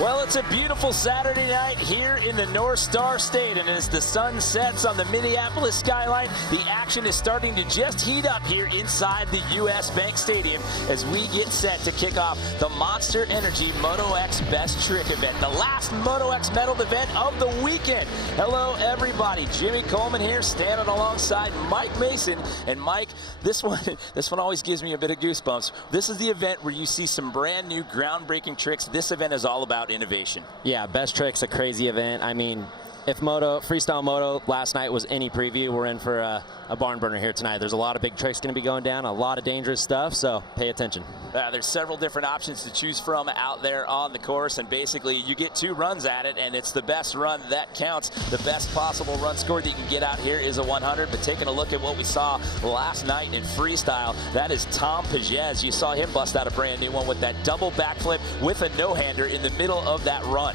Well, it's a beautiful Saturday night here in the North Star State, and as the sun sets on the Minneapolis skyline, the action is starting to just heat up here inside the U.S. Bank Stadium as we get set to kick off the Monster Energy Moto X Best Trick event, the last Moto X medaled event of the weekend. Hello, everybody. Jimmy Coleman here, standing alongside Mike Mason. And Mike, this one always gives me a bit of goosebumps. This is the event where you see some brand new groundbreaking tricks. This event is all about innovation. Yeah, Best Trick's a crazy event. I mean, if Freestyle Moto last night was any preview, we're in for a barn burner here tonight. There's a lot of big tricks going to be going down, a lot of dangerous stuff, so pay attention. There's several different options to choose from out there on the course, and basically you get 2 runs at it, and it's the best run that counts. The best possible run score that you can get out here is a 100, but taking a look at what we saw last night in freestyle, that is Tom Pages. You saw him bust out a brand new one with that double backflip with a no-hander in the middle of that run.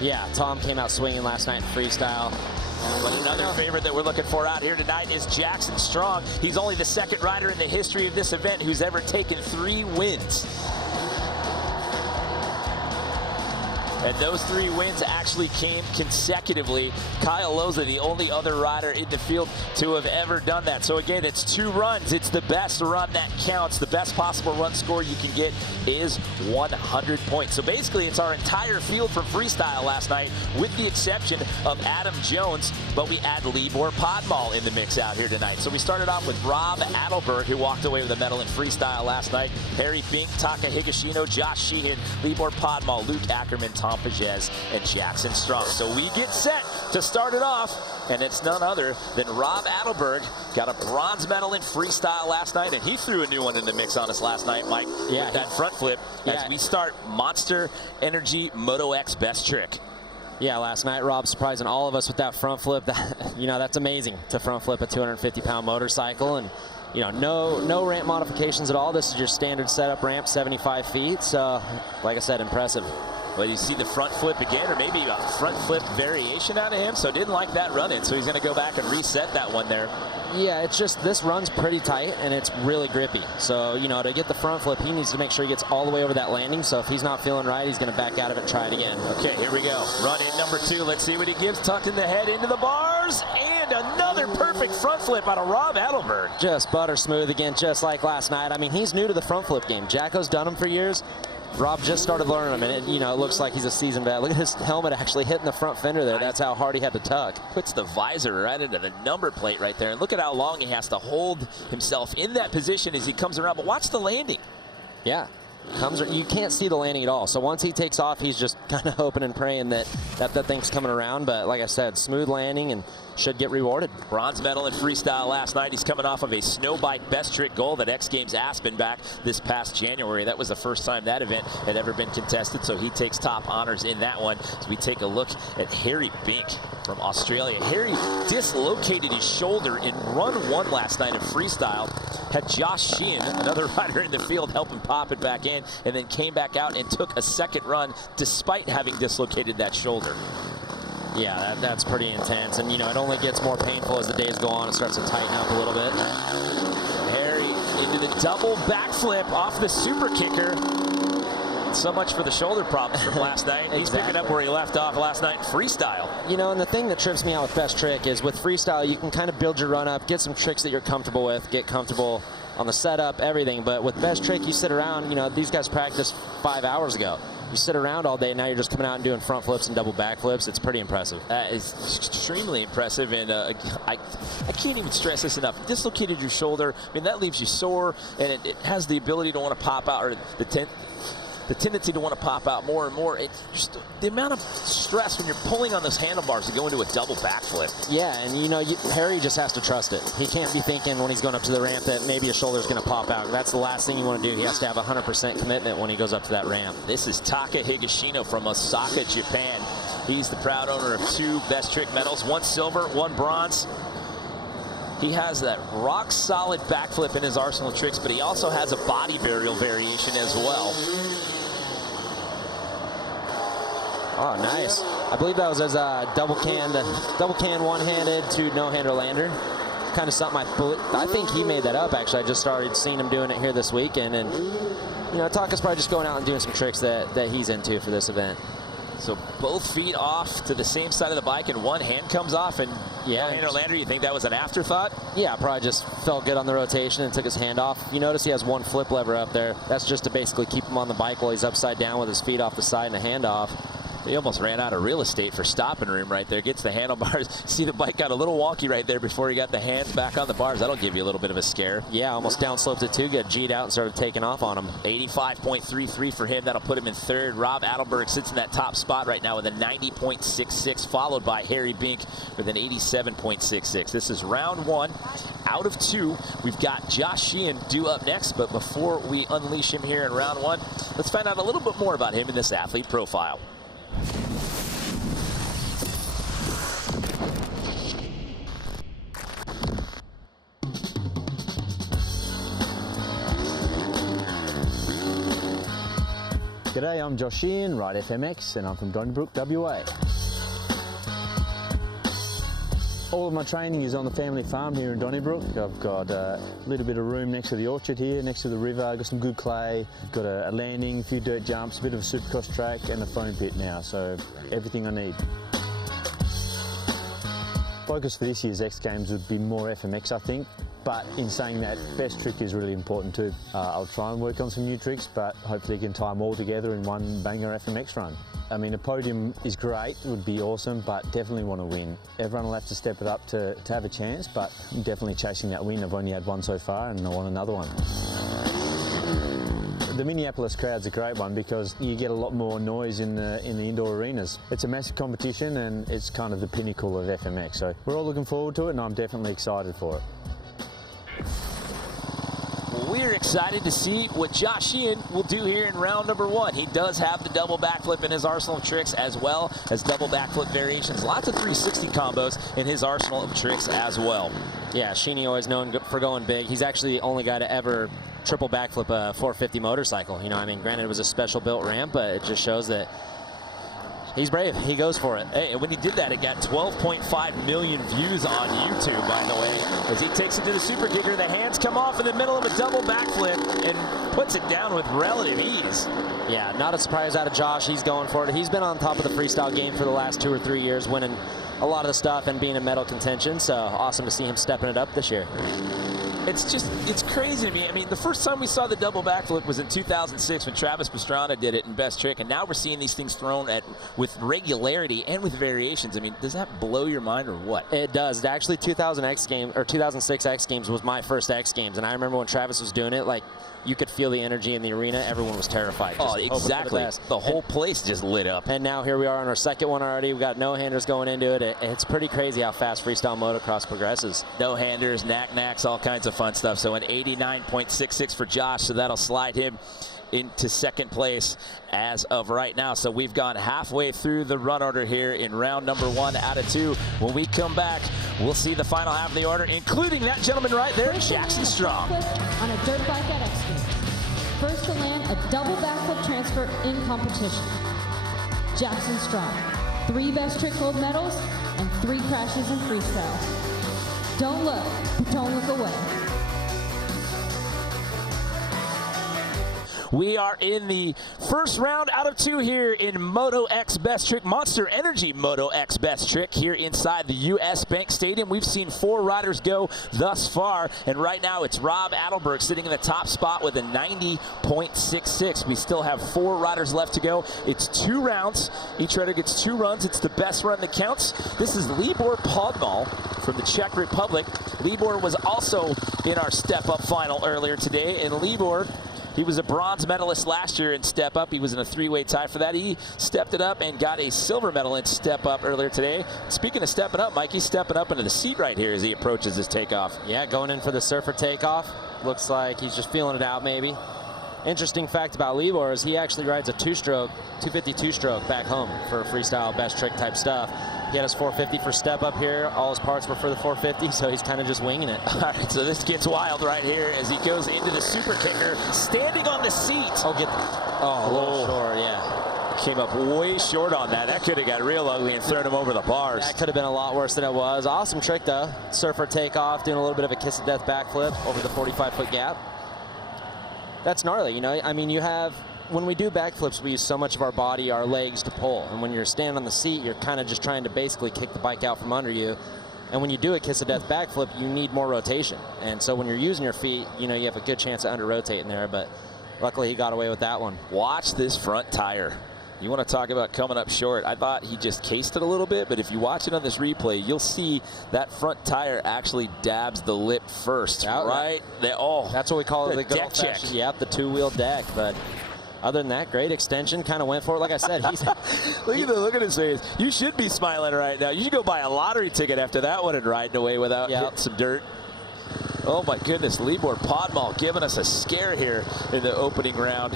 Yeah, Tom came out swinging last night in freestyle. But another favorite that we're looking for out here tonight is Jackson Strong. He's only the 2nd rider in the history of this event who's ever taken 3 wins. And those 3 wins actually came consecutively. Kyle Loza, the only other rider in the field to have ever done that. So again, it's 2 runs. It's the best run that counts. The best possible run score you can get is 100 points. So basically, it's our entire field from freestyle last night, with the exception of Adam Jones, but we add Libor Podmol in the mix out here tonight. So we started off with Rob Adelberg, who walked away with a medal in freestyle last night. Bink, Taka Higashino, Josh Sheehan, Libor Podmol, Luc Ackermann, Tom Pages, and Jackson Strong. So we get set to start it off, and it's none other than Rob Adelberg. Got a bronze medal in freestyle last night, and he threw a new one in the mix on us last night, Mike. Yeah, with that front flip as we start Monster Energy Moto X Best Trick. Yeah, last night Rob surprising all of us with that front flip. That's amazing to front flip a 250-pound motorcycle, and no ramp modifications at all. This is your standard setup ramp, 75 feet. So, like I said, impressive. Well, you see the front flip again, or maybe a front flip variation out of him, so didn't like that run-in, so he's going to go back and reset that one there. Yeah, it's just this run's pretty tight, and it's really grippy. So, to get the front flip, he needs to make sure he gets all the way over that landing, so if he's not feeling right, he's going to back out of it and try it again. Okay, here we go. Run-in number 2. Let's see what he gives. Tucked in the head, into the bars, and another perfect front flip out of Rob Adelberg. Just butter smooth again, just like last night. I mean, he's new to the front flip game. Jacko's done them for years. Rob just started learning them, and it looks like he's a seasoned vet. Look at his helmet actually hitting the front fender there. That's how hard he had to tuck. Puts the visor right into the number plate right there. And look at how long he has to hold himself in that position as he comes around. But watch the landing. Yeah. You can't see the landing at all. So once he takes off, he's just kind of hoping and praying that thing's coming around. But like I said, smooth landing and should get rewarded. Bronze medal in freestyle last night. He's coming off of a snow bike best trick gold at X Games Aspen back this past January. That was the first time that event had ever been contested, so he takes top honors in that one. So we take a look at Harry Bink from Australia. Harry dislocated his shoulder in run 1 last night in freestyle. Had Josh Sheehan, another rider in the field, help him pop it back in, and then came back out and took a 2nd run despite having dislocated that shoulder. Yeah, that's pretty intense, and it only gets more painful as the days go on. It starts to tighten up a little bit. Harry into the double backflip off the super kicker. So much for the shoulder problems from last night. He's picking up where he left off last night in freestyle. And the thing that trips me out with Best Trick is with freestyle, you can kind of build your run up, get some tricks that you're comfortable with, get comfortable on the setup, everything. But with Best Trick, you sit around, these guys practiced 5 hours ago. You sit around all day, and now you're just coming out and doing front flips and double back flips. It's pretty impressive. It's extremely impressive, and I can't even stress this enough. Dislocated your shoulder, I mean, that leaves you sore, and it has the ability to want to pop out, or the tendency to want to pop out more and more. It's just the amount of stress when you're pulling on those handlebars to go into a double backflip. Yeah, and Harry just has to trust it. He can't be thinking when he's going up to the ramp that maybe his shoulder's going to pop out. That's the last thing you want to do. He has to have 100% commitment when he goes up to that ramp. This is Taka Higashino from Osaka, Japan. He's the proud owner of 2 Best Trick medals, 1 silver, 1 bronze. He has that rock-solid backflip in his arsenal of tricks, but he also has a body burial variation as well. Oh, nice. I believe that was as a double can one-handed to no-hander lander. kind of something I think he made that up, actually. I just started seeing him doing it here this weekend. And, you know, Taka's probably just going out and doing some tricks that he's into for this event. So both feet off to the same side of the bike, and one hand comes off, and yeah, no-hander lander, you think that was an afterthought? Yeah, probably just felt good on the rotation and took his hand off. You notice he has one flip lever up there. That's just to basically keep him on the bike while he's upside down with his feet off the side and a hand off. He almost ran out of real estate for stopping room right there. Gets the handlebars. See, the bike got a little wonky right there before he got the hands back on the bars. That'll give you a little bit of a scare. Yeah, almost downsloped it too good. G'd out and started taking off on him. 85.33 for him. That'll put him in third. Rob Adelberg sits in that top spot right now with a 90.66, followed by Harry Bink with an 87.66. This is round one out of two. We've got Josh Sheehan due up next, but before we unleash him here in round one, let's find out a little bit more about him in this athlete profile. G'day, I'm Josh Sheehan, ride FMX, and I'm from Donnybrook, WA. All of my training is on the family farm here in Donnybrook. I've got a little bit of room next to the orchard here, next to the river. I've got some good clay, got a landing, a few dirt jumps, a bit of a supercross track, and a foam pit now, so everything I need. Focus for this year's X Games would be more FMX, I think. But in saying that, Best Trick is really important too. I'll try and work on some new tricks, but hopefully can tie them all together in one banger FMX run. I mean, a podium is great, it would be awesome, but definitely want to win. Everyone will have to step it up to have a chance, but I'm definitely chasing that win. I've only had one so far and I want another one. The Minneapolis crowd's a great one because you get a lot more noise in the indoor arenas. It's a massive competition and it's kind of the pinnacle of FMX. So we're all looking forward to it and I'm definitely excited for it. We're excited to see what Josh Sheehan will do here in round number one. He does have the double backflip in his arsenal of tricks, as well as double backflip variations. Lots of 360 combos in his arsenal of tricks as well. Yeah, Sheeny always known for going big. He's actually the only guy to ever triple backflip a 450 motorcycle. You know, I mean, granted it was a special built ramp, but it just shows that he's brave. He goes for it. Hey, and when he did that, it got 12.5 million views on YouTube, by the way. As he takes it to the super kicker, the hands come off in the middle of a double backflip and puts it down with relative ease. Yeah, not a surprise out of Josh. He's going for it. He's been on top of the freestyle game for the last 2 or 3 years, winning a lot of the stuff and being in medal contention. So awesome to see him stepping it up this year. It's crazy to me. I mean, the first time we saw the double backflip was in 2006 when Travis Pastrana did it in Best Trick, and now we're seeing these things thrown with regularity and with variations. I mean, does that blow your mind or what? It does. Actually, 2006 X Games was my first X Games, and I remember when Travis was doing it, like, you could feel the energy in the arena. Everyone was terrified. Oh, exactly. The whole place just lit up. And now here we are on our second one already. We've got no-handers going into it. It's pretty crazy how fast freestyle motocross progresses. No-handers, knack-knacks, all kinds of fun stuff. So an 89.66 for Josh, so that'll slide him into second place as of right now. So we've gone halfway through the run order here in round number one out of two. When we come back, we'll see the final half of the order, including that gentleman right there, Jackson Strong. On a dirt bike at X Games. First to land a double backflip transfer in competition. Jackson Strong. 3 Best Trick gold medals and 3 crashes in freestyle. Don't look away. We are in the first round out of 2 here in Moto X Best Trick, Monster Energy Moto X Best Trick here inside the US Bank Stadium. We've seen 4 riders go thus far, and right now it's Rob Adelberg sitting in the top spot with a 90.66. We still have 4 riders left to go. It's 2 rounds. Each rider gets 2 runs. It's the best run that counts. This is Libor Podmol from the Czech Republic. Libor was also in our step-up final earlier today, and Libor, he was a bronze medalist last year in Step Up. He was in a 3-way tie for that. He stepped it up and got a silver medal in Step Up earlier today. Speaking of stepping up, Mike, he's stepping up into the seat right here as he approaches his takeoff. Yeah, going in for the surfer takeoff. Looks like he's just feeling it out maybe. Interesting fact about Libor is he actually rides a 2-stroke, 250 2-stroke back home for freestyle Best Trick type stuff. He had his 450 for Step Up here. All his parts were for the 450, so he's kind of just winging it. All right, so this gets wild right here as he goes into the super kicker, standing on the seat. A little short, yeah. Came up way short on that. That could have got real ugly and thrown him over the bars. That could have been a lot worse than it was. Awesome trick, though. Surfer takeoff, doing a little bit of a kiss of death backflip over the 45-foot gap. That's gnarly, you know. I mean, you have, when we do backflips, we use so much of our body, our legs to pull. And when you're standing on the seat, you're kind of just trying to basically kick the bike out from under you. And when you do a kiss of death backflip, you need more rotation. And so when you're using your feet, you know, you have a good chance of under-rotating there. But luckily, he got away with that one. Watch this front tire. You want to talk about coming up short. I thought he just cased it a little bit, but if you watch it on this replay, you'll see that front tire actually dabs the lip first, right there. Oh, that's what we call the deck check. Yep, the two-wheel deck. But other than that, great extension. Kind of went for it. Like I said, he's look at his face. You should be smiling right now. You should go buy a lottery ticket after that one and riding away without hitting some dirt. Oh my goodness, Libor Podmol giving us a scare here in the opening round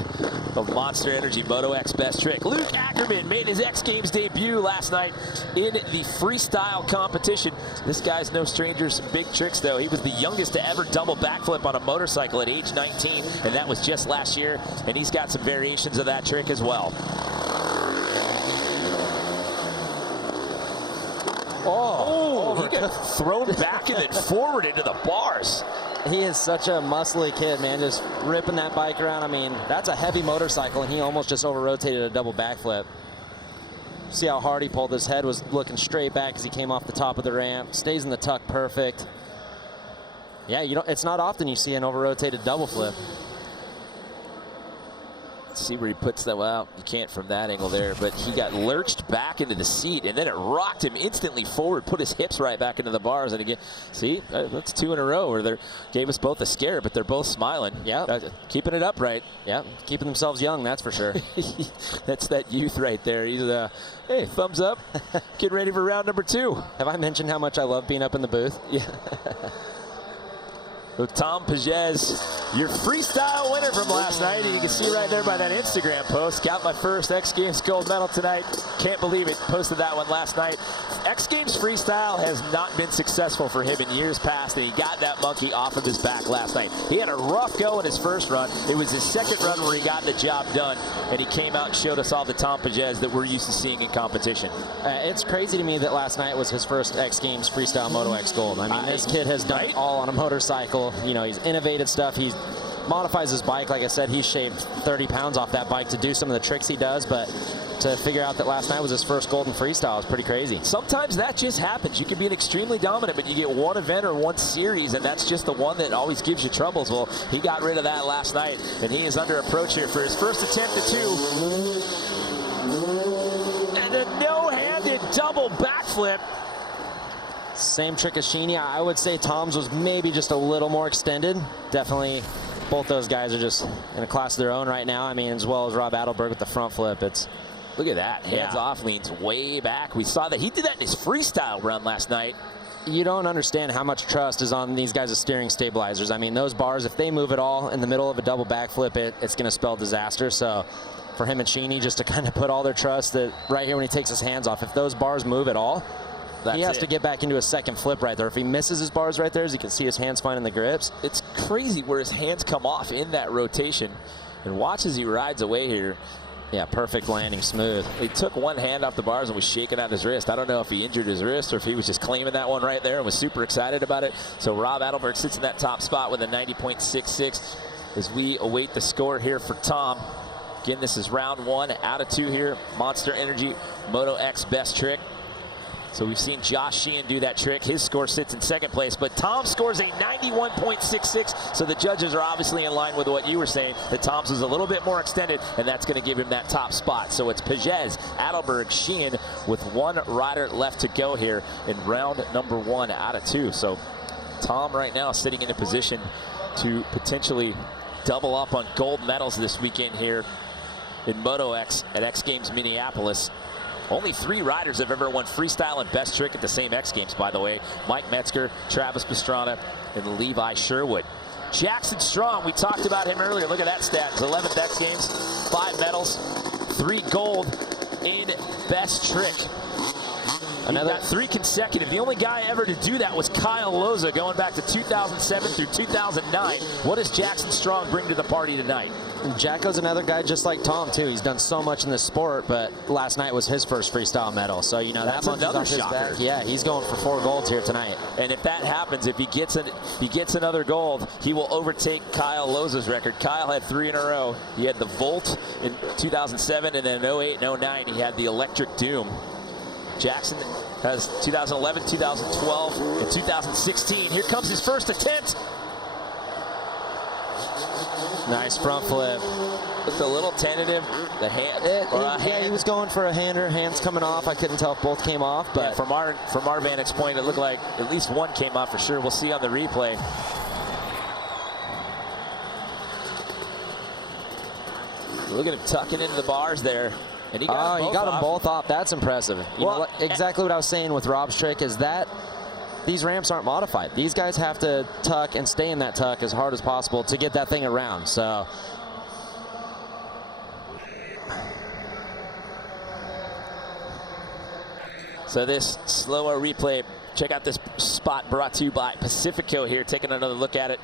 of Monster Energy Moto X Best Trick. Luc Ackermann made his X Games debut last night in the freestyle competition. This guy's no stranger to some big tricks though. He was the youngest to ever double backflip on a motorcycle at age 19, and that was just last year, and he's got some variations of that trick as well. He got thrown back and then forward into the bars. He is such a muscly kid, man, just ripping that bike around. I mean, that's a heavy motorcycle, and he almost just over-rotated a double backflip. See how hard he pulled. His head was looking straight back as he came off the top of the ramp. Stays in the tuck perfect. Yeah, it's not often you see an over-rotated double flip. See where he puts that. Well, you can't from that angle there, but he got lurched back into the seat, and then it rocked him instantly forward, put his hips right back into the bars, and again, see, that's two in a row where they gave us both a scare, but they're both smiling. Yeah, keeping it upright. Yeah, keeping themselves young, that's for sure. That's that youth right there. He's hey, thumbs up. Get ready for round number 2. Have I mentioned how much I love being up in the booth? Yeah. With Tom Pages, your freestyle winner from last night. And you can see right there by that Instagram post. Got my first X Games gold medal tonight. Can't believe it. Posted that one last night. X Games freestyle has not been successful for him in years past, and he got that monkey off of his back last night. He had a rough go in his first run. It was his second run where he got the job done, and he came out and showed us all the Tom Pages that we're used to seeing in competition. It's crazy to me that last night was his first X Games freestyle Moto X gold. I mean, this kid has done it all on a motorcycle. You know, he's innovated stuff. He modifies his bike. Like I said, he shaved 30 pounds off that bike to do some of the tricks he does, but to figure out that last night was his first golden freestyle is pretty crazy. Sometimes that just happens. You can be an extremely dominant, but you get one event or one series, and that's just the one that always gives you troubles. Well, he got rid of that last night, and he is under approach here for his first attempt at 2. And a no-handed double backflip. Same trick as Sheehan. I would say Tom's was maybe just a little more extended. Definitely, both those guys are just in a class of their own right now. I mean, as well as Rob Adelberg with the front flip. Look at that. Hands off, leans way back. We saw that. He did that in his freestyle run last night. You don't understand how much trust is on these guys' steering stabilizers. I mean, those bars, if they move at all in the middle of a double backflip, it's going to spell disaster. So for him and Sheehan, just to kind of put all their trust that right here when he takes his hands off, if those bars move at all, he has to get back into a second flip right there. If he misses his bars right there, as you can see his hands finding the grips. It's crazy where his hands come off in that rotation. And watch as he rides away here. Yeah, perfect landing, smooth. He took one hand off the bars and was shaking out his wrist. I don't know if he injured his wrist or if he was just claiming that one right there and was super excited about it. So Rob Adelberg sits in that top spot with a 90.66 as we await the score here for Tom. Again, this is round 1 out of 2 here. Monster Energy Moto X Best Trick. So we've seen Josh Sheehan do that trick. His score sits in second place, but Tom scores a 91.66. So the judges are obviously in line with what you were saying, that Tom's was a little bit more extended, and that's going to give him that top spot. So it's Pages, Adelberg, Sheehan with one rider left to go here in round number 1 out of 2. So Tom right now sitting in a position to potentially double up on gold medals this weekend here in Moto X at X Games Minneapolis. Only 3 riders have ever won freestyle and best trick at the same X Games, by the way. Mike Metzger, Travis Pastrana, and Levi Sherwood. Jackson Strong, we talked about him earlier. Look at that stat. His 11th X Games, 5 medals, 3 gold in best trick. Another got 3 consecutive. The only guy ever to do that was Kyle Loza going back to 2007 through 2009. What does Jackson Strong bring to the party tonight? Jacko's another guy just like Tom, too. He's done so much in this sport, but last night was his first freestyle medal. So, you know, that's that another his shocker. back. Yeah, he's going for 4 golds here tonight. And if that happens, if he gets another gold, he will overtake Kyle Loza's record. Kyle had 3 in a row. He had the Volt in 2007, and then in 08 and 09, he had the Electric Doom. Jackson has 2011, 2012, and 2016. Here comes his first attempt. Nice front flip. Just a little tentative. The hand. Yeah, he was going for a hander. Hands coming off. I couldn't tell if both came off, but yeah, from our vantage point, it looked like at least one came off for sure. We'll see on the replay. Look at him tucking into the bars there. And he got them both off. That's impressive. You know, exactly what I was saying with Rob's trick is that these ramps aren't modified. These guys have to tuck and stay in that tuck as hard as possible to get that thing around. So this slower replay, check out this spot brought to you by Pacifico here, taking another look at it.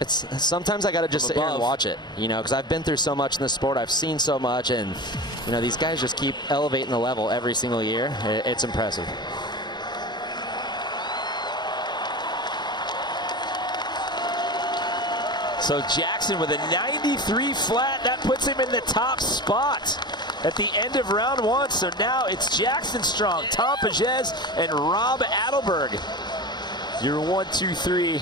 It's sometimes I got to just sit here and watch it, you know, because I've been through so much in this sport. I've seen so much, and, you know, these guys just keep elevating the level every single year. It's impressive. So Jackson with a 93 flat, that puts him in the top spot at the end of round 1. So now it's Jackson Strong, Tom Pages, and Rob Adelberg. Your 1, 2, 3.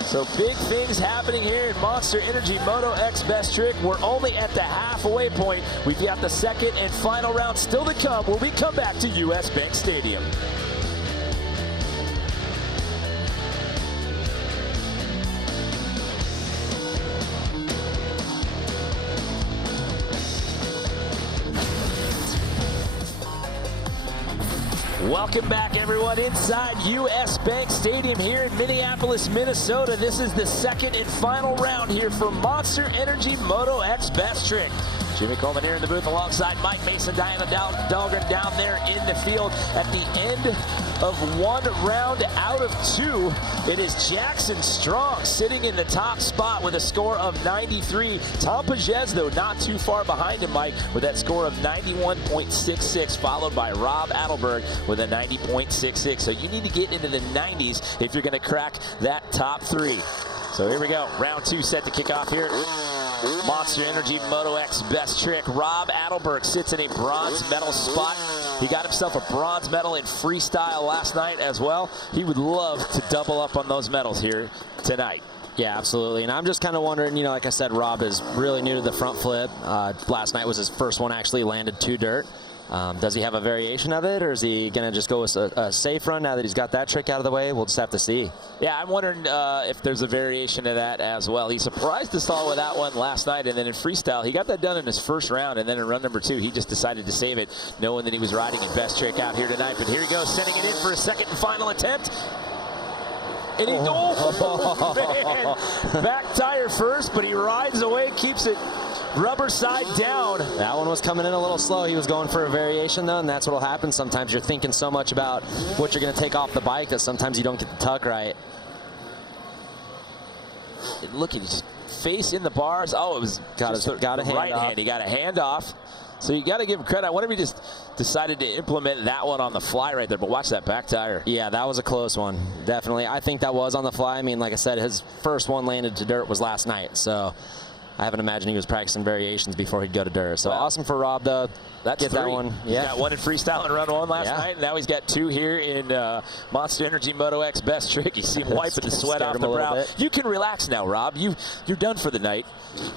So big things happening here in Monster Energy Moto X Best Trick. We're only at the halfway point. We've got the second and final round still to come when we come back to US Bank Stadium. Welcome back, everyone, inside US Bank Stadium here in Minneapolis, Minnesota. This is the second and final round here for Monster Energy Moto X Best Trick. Jimmy Coleman here in the booth alongside Mike Mason, Diana Dahlgren down there in the field. At the end of 1 round out of 2, it is Jackson Strong sitting in the top spot with a score of 93. Tom Pages, though, not too far behind him, Mike, with that score of 91.66, followed by Rob Adelberg with a 90.66. So you need to get into the 90s if you're going to crack that top 3. So here we go. Round 2 set to kick off here. Monster Energy Moto X Best Trick. Rob Adelberg sits in a bronze medal spot. He got himself a bronze medal in freestyle last night as well. He would love to double up on those medals here tonight. Yeah, absolutely. And I'm just kind of wondering, you know, like I said, Rob is really new to the front flip. Last night was his first one actually landed to dirt. Does he have a variation of it, or is he going to just go with a safe run now that he's got that trick out of the way? We'll just have to see. Yeah, I'm wondering if there's a variation of that as well. He surprised us all with that one last night, and then in freestyle, he got that done in his first round, and then in run number 2, he just decided to save it, knowing that he was riding his best trick out here tonight. But here he goes, sending it in for a second and final attempt. And he man, back tire first, but he rides away, keeps it rubber side down. That one was coming in a little slow. He was going for a variation, though, and that's what will happen. Sometimes you're thinking so much about what you're going to take off the bike that sometimes you don't get the tuck right. Look at his face in the bars. Oh, it was got a hand right off. hand. He got a hand off. So you got to give him credit. I wonder if he just decided to implement that one on the fly right there, but watch that back tire. Yeah, that was a close one, definitely. I think that was on the fly. I mean, like I said, his first one landed to dirt was last night, so I haven't imagined he was practicing variations before he'd go to dirt. So awesome for Rob, though. That's that one. Yeah, he got 1 in freestyle and run 1 last night, and now he's got 2 here in Monster Energy Moto X Best Trick. You see him wiping the sweat off the brow. You can relax now, Rob. You're done for the night.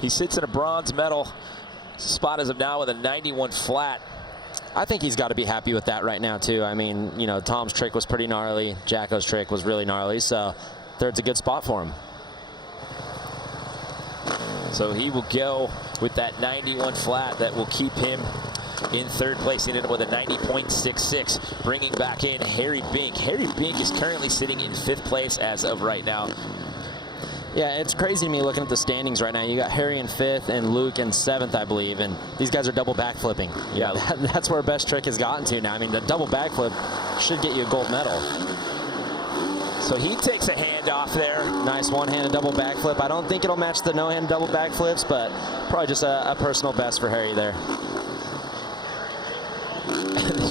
He sits in a bronze medal spot as of now with a 91 flat. I think he's got to be happy with that right now, too. I mean, you know, Tom's trick was pretty gnarly. Jacko's trick was really gnarly, so third's a good spot for him. So he will go with that 91 flat that will keep him in 3rd place. He ended up with a 90.66, bringing back in Harry Bink. Harry Bink is currently sitting in 5th place as of right now. Yeah, it's crazy to me looking at the standings right now. You got Harry in 5th and Luke in 7th, I believe, and these guys are double backflipping. Yeah, that's where Best Trick has gotten to now. I mean, the double backflip should get you a gold medal. So he takes a hand off there. Nice one-handed double backflip. I don't think it'll match the no-handed double backflips, but probably just a personal best for Harry there.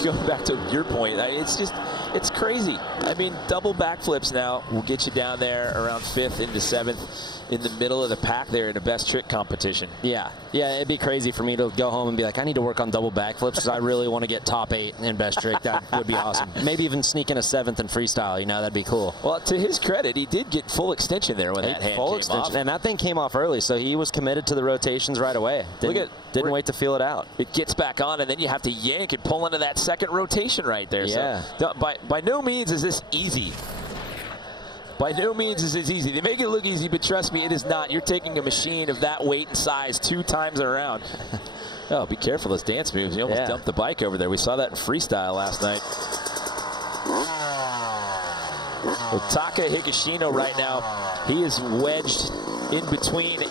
Going back to your point, it's crazy. I mean, double backflips now will get you down there around 5th into 7th in the middle of the pack there in a best trick competition. Yeah, it'd be crazy for me to go home and be like, I need to work on double backflips because I really want to get top 8 in best trick. That would be awesome. Maybe even sneak in a 7th in freestyle, you know, that'd be cool. Well, to his credit, he did get full extension there when that hand came off. And that thing came off early, so he was committed to the rotations right away. Didn't wait to feel it out. It gets back on, and then you have to yank and pull into that second rotation right there. Yeah. So, by no means is this easy. By no means is it easy. They make it look easy, but trust me, it is not. You're taking a machine of that weight and size 2 times around. Oh, be careful, those dance moves. You almost dumped the bike over there. We saw that in freestyle last night. Well, Taka Higashino right now, he is wedged in between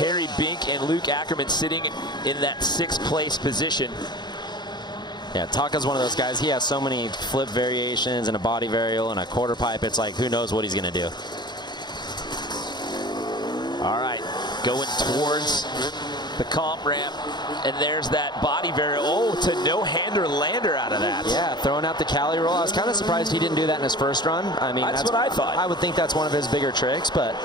Harry Bink and Luc Ackermann, sitting in that 6th place position. Yeah, Taka's one of those guys. He has so many flip variations and a body varial and a quarter pipe. It's like, who knows what he's going to do. All right, going towards the comp ramp, and there's that body varial. Oh, to no-hander lander out of that. Yeah, throwing out the Cali roll. I was kind of surprised he didn't do that in his first run. I mean, that's what I thought. I would think that's one of his bigger tricks, but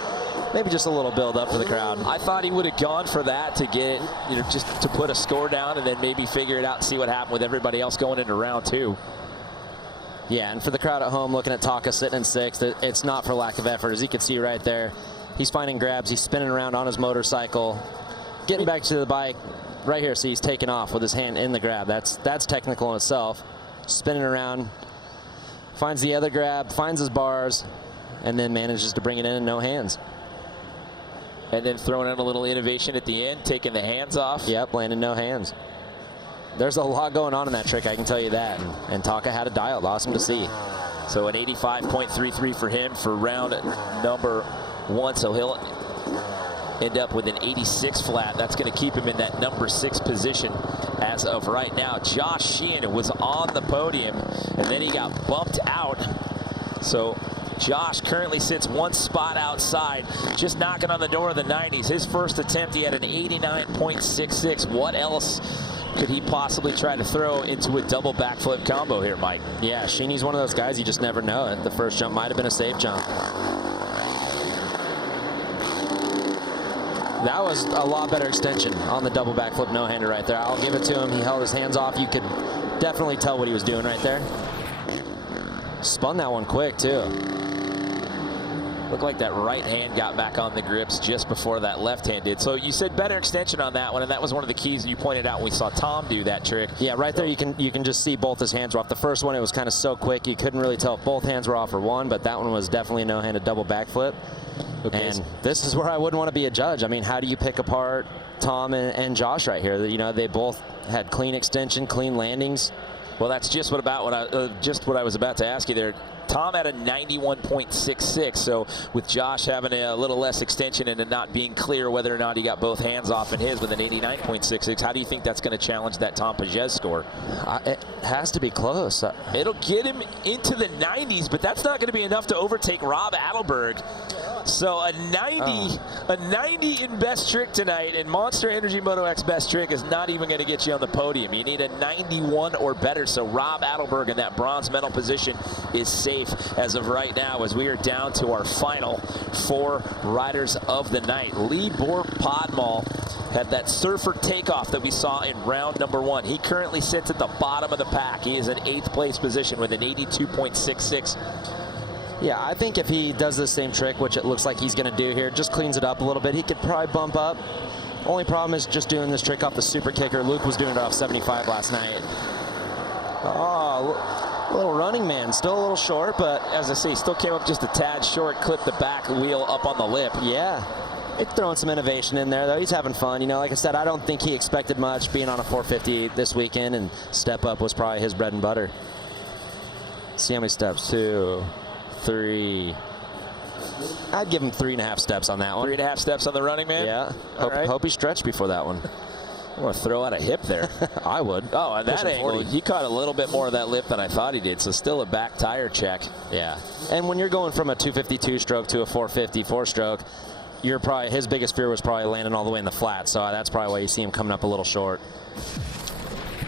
maybe just a little build up for the crowd. I thought he would have gone for that to get, you know, just to put a score down and then maybe figure it out and see what happened with everybody else going into round 2. Yeah, and for the crowd at home looking at Taka sitting in 6th, it's not for lack of effort. As you can see right there, he's finding grabs. He's spinning around on his motorcycle, getting back to the bike. Right here, see, he's taking off with his hand in the grab. That's technical in itself. Spinning around, finds the other grab, finds his bars, and then manages to bring it in no hands. And then throwing in a little innovation at the end, taking the hands off. Yep, landing no hands. There's a lot going on in that trick, I can tell you that. And Taka had it dialed. Awesome to see. So an 85.33 for him for round number 1. So he'll end up with an 86 flat. That's going to keep him in that number 6 position as of right now. Josh Sheehan was on the podium, and then he got bumped out. So Josh currently sits 1 spot outside, just knocking on the door of the 90s. His first attempt, he had an 89.66. What else could he possibly try to throw into a double backflip combo here, Mike? Yeah, Sheeny's one of those guys you just never know. The first jump might have been a safe jump. That was a lot better extension on the double backflip no-hander right there. I'll give it to him. He held his hands off. You could definitely tell what he was doing right there. Spun that one quick, too. Looked like that right hand got back on the grips just before that left hand did. So you said better extension on that one, and that was one of the keys you pointed out when we saw Tom do that trick. Yeah, right there you can just see both his hands were off. The first one, it was kind of so quick you couldn't really tell if both hands were off or one, but that one was definitely a no-handed double backflip. Okay. And this is where I wouldn't want to be a judge. I mean, how do you pick apart Tom and Josh right here? You know, they both had clean extension, clean landings. Well, that's just what I was about to ask you there. Tom had a 91.66, so with Josh having a little less extension and it not being clear whether or not he got both hands off in his with an 89.66, how do you think that's going to challenge that Tom Pages score? It has to be close. It'll get him into the 90s, but that's not going to be enough to overtake Rob Adelberg. So a 90 in best trick tonight, and Monster Energy Moto X Best Trick is not even going to get you on the podium. You need a 91 or better. So Rob Adelberg in that bronze medal position is safe as of right now, as we are down to our final 4 riders of the night. Libor Podmol had that surfer takeoff that we saw in round number 1. He currently sits at the bottom of the pack. He is in 8th place position with an 82.66. Yeah, I think if he does the same trick, which it looks like he's going to do here, just cleans it up a little bit, he could probably bump up. Only problem is just doing this trick off the super kicker. Luke was doing it off 75 last night. Oh, little running man, still a little short, but as I say, still came up just a tad short, clipped the back wheel up on the lip. Yeah, it's throwing some innovation in there, though. He's having fun. You know, like I said, I don't think he expected much being on a 450 this weekend, and step up was probably his bread and butter. See how many steps? 2, 3. I'd give him 3.5 steps on that one. 3.5 steps on the running man? Yeah. Hope he stretched before that one. I want to throw out a hip there. I would. Oh, at that Pushing angle, 40. he caught a little bit more of that lip than I thought he did, so still a back tire check. Yeah. And when you're going from a 252 stroke to a 450 4-stroke, his biggest fear was probably landing all the way in the flat, so that's probably why you see him coming up a little short.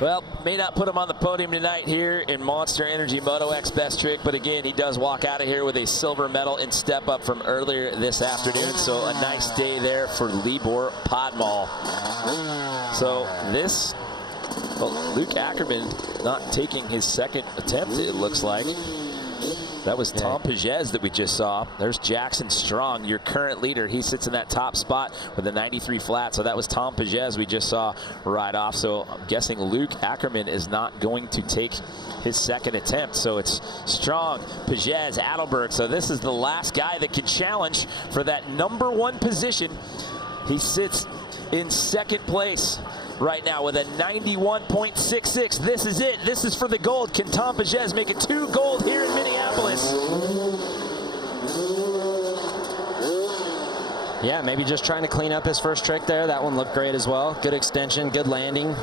Well, may not put him on the podium tonight here in Monster Energy Moto X Best Trick, but again, he does walk out of here with a silver medal in step up from earlier this afternoon. So a nice day there for Libor Podmol. So this, Luc Ackermann not taking his second attempt, it looks like. That was Tom Pages that we just saw. There's Jackson Strong, your current leader. He sits in that top spot with a 93 flat. So that was Tom Pages we just saw right off. So I'm guessing Luc Ackermann is not going to take his second attempt. So it's Strong, Pages, Adelberg. So this is the last guy that can challenge for that #1 position. He sits in second place right now with a 91.66. This is it. This is for the gold. Can Tom Pages make it 2 gold here in Minneapolis? Yeah, maybe just trying to clean up his first trick there. That one looked great as well. Good extension, good landing.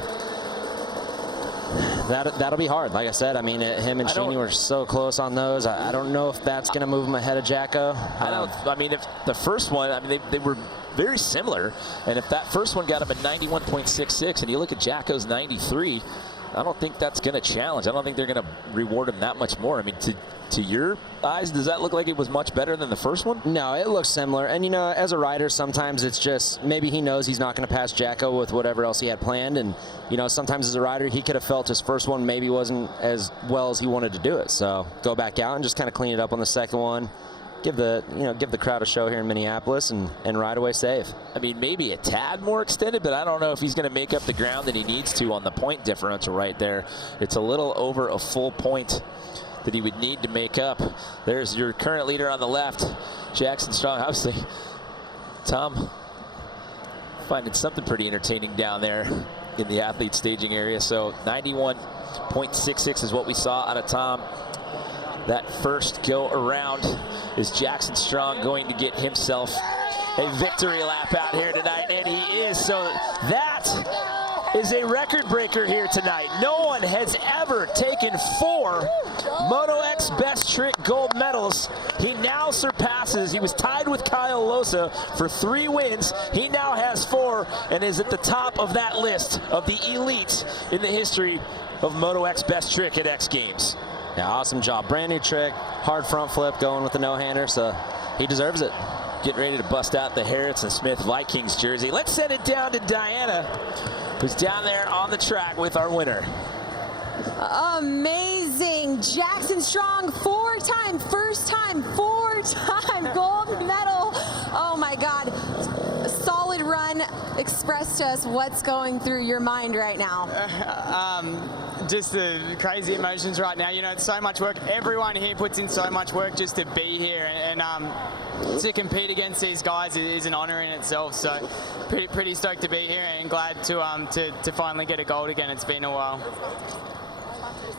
That'll be hard. Like I said, I mean, him and Sheehan were so close on those. I don't know if that's going to move him ahead of Jacko. I mean, if the first one, I mean, they were very similar, and if that first one got him at 91.66 and you look at Jacko's 93, I don't think that's going to challenge. I don't think they're going to reward him that much more. I mean, to your eyes, does that look like it was much better than the first one? No, it looks similar. And, you know, as a rider, sometimes it's just maybe he knows he's not going to pass Jacko with whatever else he had planned. And, you know, sometimes as a rider, he could have felt his first one maybe wasn't as well as he wanted to do it. So go back out and just kind of clean it up on the second one. Give the crowd a show here in Minneapolis and ride away safe. I mean, maybe a tad more extended, but I don't know if he's going to make up the ground that he needs to on the point differential right there. It's a little over a full point that he would need to make up. There's your current leader on the left, Jackson Strong. Obviously, Tom finding something pretty entertaining down there in the athlete staging area. So 91.66 is what we saw out of Tom. That first go around. Is Jackson Strong going to get himself a victory lap out here tonight? And he is. So that is a record breaker here tonight. No one has ever taken 4 Moto X Best Trick gold medals. He now surpasses, he was tied with Kyle Losa for 3 wins. He now has 4 and is at the top of that list of the elite in the history of Moto X Best Trick at X Games. Yeah, awesome job. Brand new trick, hard front flip going with the no-hander, so he deserves it. Getting ready to bust out the Harrison Smith Vikings jersey. Let's send it down to Diana, who's down there on the track with our winner. Amazing. Jackson Strong, 4-time, first time, 4-time gold medal. Oh my God. A solid run. Express to us what's going through your mind right now. Just the crazy emotions right now. You know, it's so much work. Everyone here puts in so much work just to be here, and to compete against these guys is an honor in itself. So pretty stoked to be here and glad to finally get a gold again. It's been a while.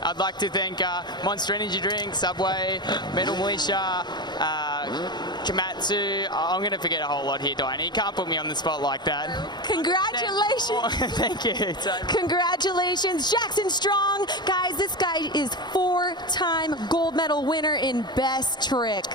I'd like to thank Monster Energy Drink, Subway, Metal Militia, Komatsu. I'm going to forget a whole lot here, Diana. You can't put me on the spot like that. Congratulations. Thank you. Congratulations, Jackson Strong. Guys, this guy is 4-time gold medal winner in Best Trick.